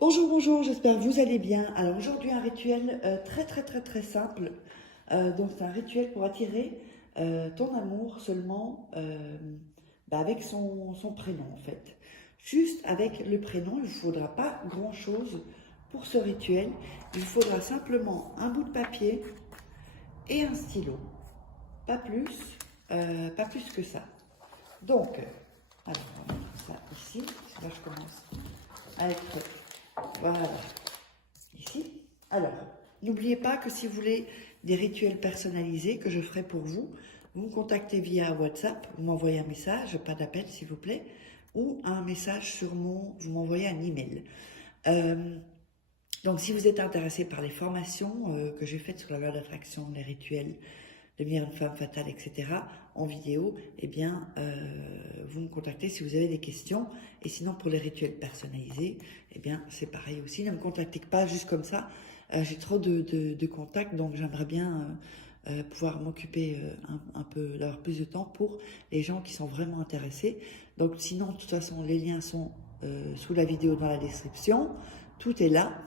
Bonjour, bonjour, j'espère que vous allez bien. Alors aujourd'hui un rituel très simple. Donc c'est un rituel pour attirer ton amour seulement avec son prénom en fait. Juste avec le prénom, il ne vous faudra pas grand-chose pour ce rituel. Il vous faudra simplement un bout de papier et un stylo. Pas plus que ça. Donc, alors on va mettre ça ici. Là je commence à être... Voilà. Ici. Alors, n'oubliez pas que si vous voulez des rituels personnalisés que je ferai pour vous, vous me contactez via WhatsApp, vous m'envoyez un message, pas d'appel s'il vous plaît, ou un message sur vous m'envoyez un email. Donc si vous êtes intéressé par les formations que j'ai faites sur la loi d'attraction, les rituels, devenir une femme fatale, etc., en vidéo, eh bien, vous me contactez si vous avez des questions. Et sinon, pour les rituels personnalisés, eh bien, c'est pareil aussi. Ne me contactez pas juste comme ça. J'ai trop de contacts, donc j'aimerais bien pouvoir m'occuper un peu, d'avoir plus de temps pour les gens qui sont vraiment intéressés. Donc sinon, de toute façon, les liens sont sous la vidéo dans la description. Tout est là.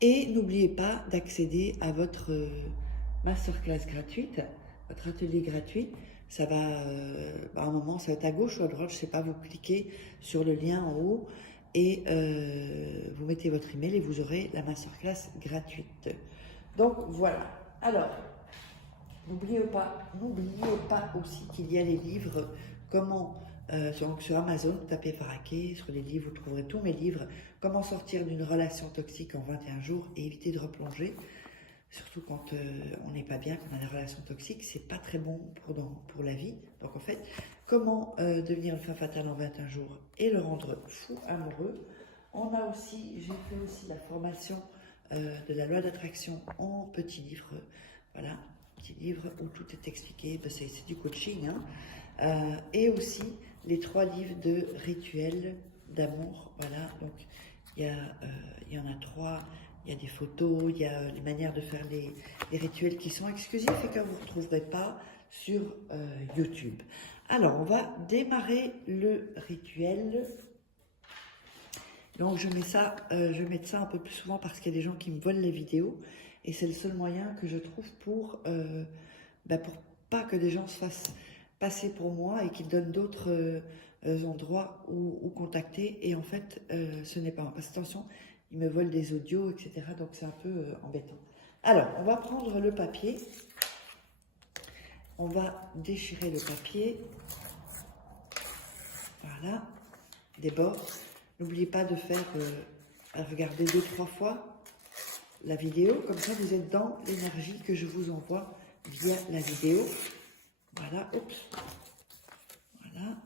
Et n'oubliez pas d'accéder à votre masterclass gratuite, votre atelier gratuit. Ça va, à un moment, ça va être à gauche ou à droite, je ne sais pas, vous cliquez sur le lien en haut et vous mettez votre email et vous aurez la masterclass gratuite. Donc voilà. Alors, n'oubliez pas aussi qu'il y a les livres, sur Amazon, tapez Faraké, sur les livres, vous trouverez tous mes livres, comment sortir d'une relation toxique en 21 jours et éviter de replonger. Surtout quand on n'est pas bien, quand on a des relations toxiques, c'est pas très bon pour la vie. Donc en fait, comment devenir une femme fatale en 21 jours et le rendre fou amoureux. J'ai fait aussi la formation de la loi d'attraction en petit livre. Voilà, petit livre où tout est expliqué. Ben, c'est du coaching, hein. Et aussi les 3 livres de rituels d'amour. Voilà, donc il y en a 3. Il y a des photos, il y a les manières de faire les rituels qui sont exclusifs et que vous ne retrouverez pas sur YouTube. Alors, on va démarrer le rituel. Donc, je mets ça un peu plus souvent parce qu'il y a des gens qui me volent les vidéos et c'est le seul moyen que je trouve pour pas que des gens se fassent passer pour moi et qu'ils donnent d'autres endroits où contacter. Et en fait, ce n'est pas moi. Parce que attention, ils me volent des audios, etc. Donc c'est un peu embêtant. Alors, on va prendre le papier. On va déchirer le papier. Voilà. Des bords. N'oubliez pas de faire, regarder 2-3 fois la vidéo. Comme ça, vous êtes dans l'énergie que je vous envoie via la vidéo. Voilà. Oups. Voilà.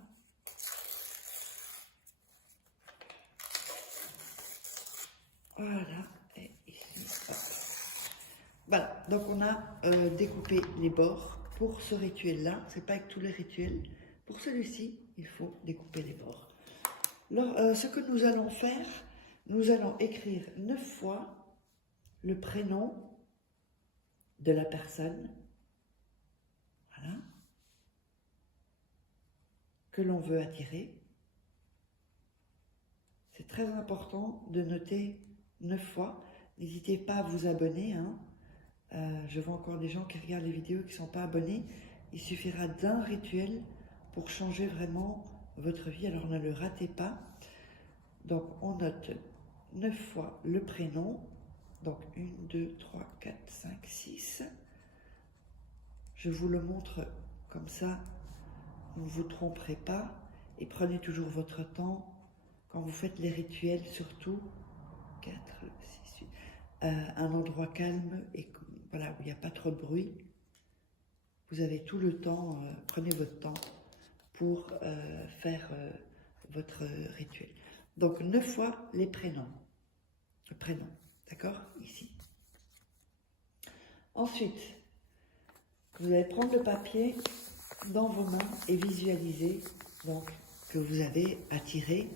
Voilà, et ici, hop. Voilà, donc on a découpé les bords pour ce rituel-là. C'est pas avec tous les rituels. Pour celui-ci, il faut découper les bords. Alors, ce que nous allons faire, nous allons écrire 9 fois le prénom de la personne, voilà, que l'on veut attirer. C'est très important de noter 9 fois. N'hésitez pas à vous abonner, hein. Je vois encore des gens qui regardent les vidéos qui ne sont pas abonnés. Il suffira d'un rituel pour changer vraiment votre vie. Alors ne le ratez pas. Donc on note 9 fois le prénom. Donc 1, 2, 3, 4, 5, 6. Je vous le montre comme ça. Vous ne vous tromperez pas. Et prenez toujours votre temps. Quand vous faites les rituels, surtout 4, 6, 8. Un endroit calme et voilà, où il n'y a pas trop de bruit. Vous avez tout le temps, prenez votre temps pour faire votre rituel. Donc 9 fois les prénoms. Le prénom, d'accord? Ici. Ensuite, vous allez prendre le papier dans vos mains et visualiser donc, que vous avez attiré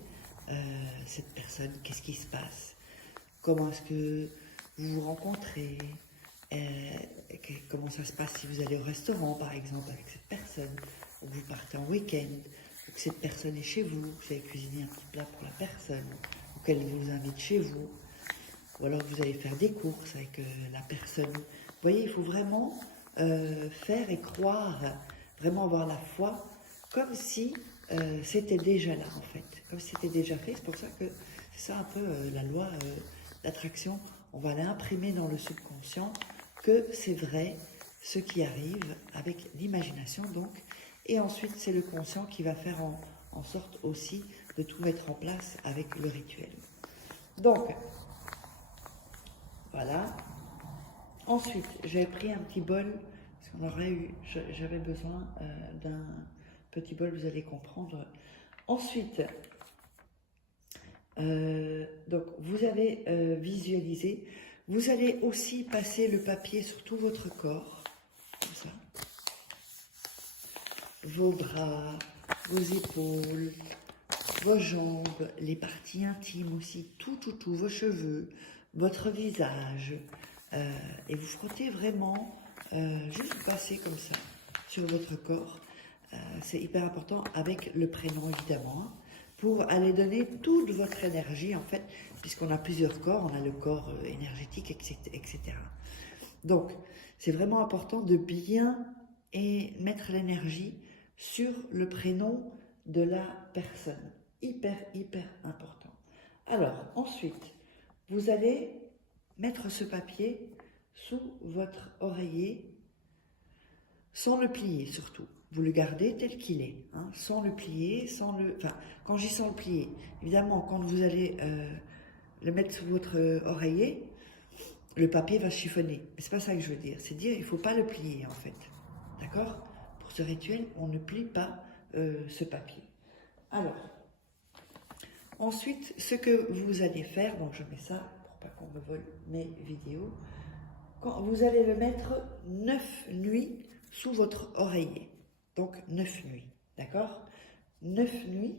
cette personne. Qu'est-ce qui se passe? Comment est-ce que vous vous rencontrez? Comment ça se passe si vous allez au restaurant, par exemple, avec cette personne, ou que vous partez en week-end, ou que cette personne est chez vous, vous avez cuisiné un petit plat pour la personne, ou qu'elle vous invite chez vous. ou alors vous allez faire des courses avec la personne. Vous voyez, il faut vraiment faire et croire, vraiment avoir la foi, comme si c'était déjà là en fait, comme si c'était déjà fait. C'est pour ça que c'est ça un peu la loi d'attraction. On va l'imprimer dans le subconscient que c'est vrai ce qui arrive avec l'imagination donc. Et ensuite, c'est le conscient qui va faire en sorte aussi de tout mettre en place avec le rituel. Donc, voilà. Ensuite, j'avais pris un petit bol, parce qu'on aurait eu, j'avais besoin d'un petit bol, vous allez comprendre. Ensuite, donc vous avez visualisé, vous allez aussi passer le papier sur tout votre corps, comme ça. Vos bras, vos épaules, vos jambes, les parties intimes aussi, tout, vos cheveux, votre visage, et vous frottez vraiment, juste vous passez comme ça sur votre corps. C'est hyper important avec le prénom évidemment, hein, pour aller donner toute votre énergie en fait, puisqu'on a plusieurs corps, on a le corps énergétique, etc. Donc, c'est vraiment important de bien mettre l'énergie sur le prénom de la personne. Hyper important. Alors, ensuite, vous allez mettre ce papier sous votre oreiller, sans le plier surtout. Vous le gardez tel qu'il est, hein, sans le plier, enfin, quand je dis sans le plier, évidemment, quand vous allez le mettre sous votre oreiller, le papier va chiffonner. Mais c'est pas ça que je veux dire. C'est dire, il ne faut pas le plier, en fait. D'accord? Pour ce rituel, on ne plie pas ce papier. Alors, ensuite, ce que vous allez faire, donc je mets ça pour pas qu'on me vole mes vidéos, quand vous allez le mettre 9 nuits sous votre oreiller. Donc 9 nuits, d'accord? 9 nuits,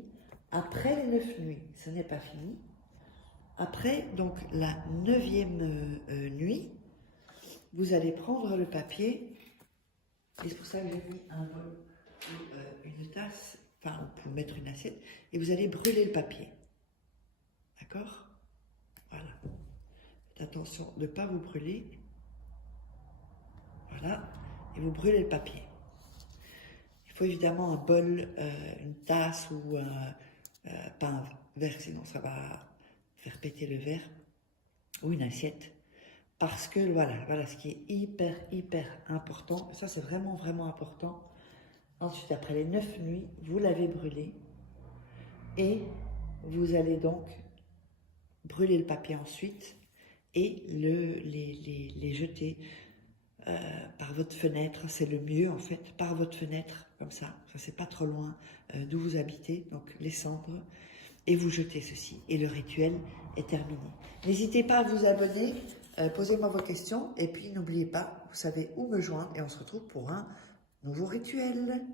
après les 9 nuits, ce n'est pas fini. Après, donc la 9e nuit, vous allez prendre le papier, et c'est pour ça que j'ai mis un bol ou une tasse, enfin on peut mettre une assiette, et vous allez brûler le papier. D'accord? Voilà. Faites attention de ne pas vous brûler. Voilà. Et vous brûlez le papier. Il faut évidemment un bol, une tasse ou pas un verre, sinon ça va faire péter le verre, ou une assiette. Parce que voilà ce qui est hyper important. Ça, c'est vraiment important. Ensuite, après les 9 nuits, vous l'avez brûlé. Et vous allez donc brûler le papier ensuite et les jeter par votre fenêtre. C'est le mieux en fait, par votre fenêtre, comme ça c'est pas trop loin d'où vous habitez, donc les cendres, et vous jetez ceci. Et le rituel est terminé. N'hésitez pas à vous abonner, posez-moi vos questions, et puis n'oubliez pas, vous savez où me joindre, et on se retrouve pour un nouveau rituel.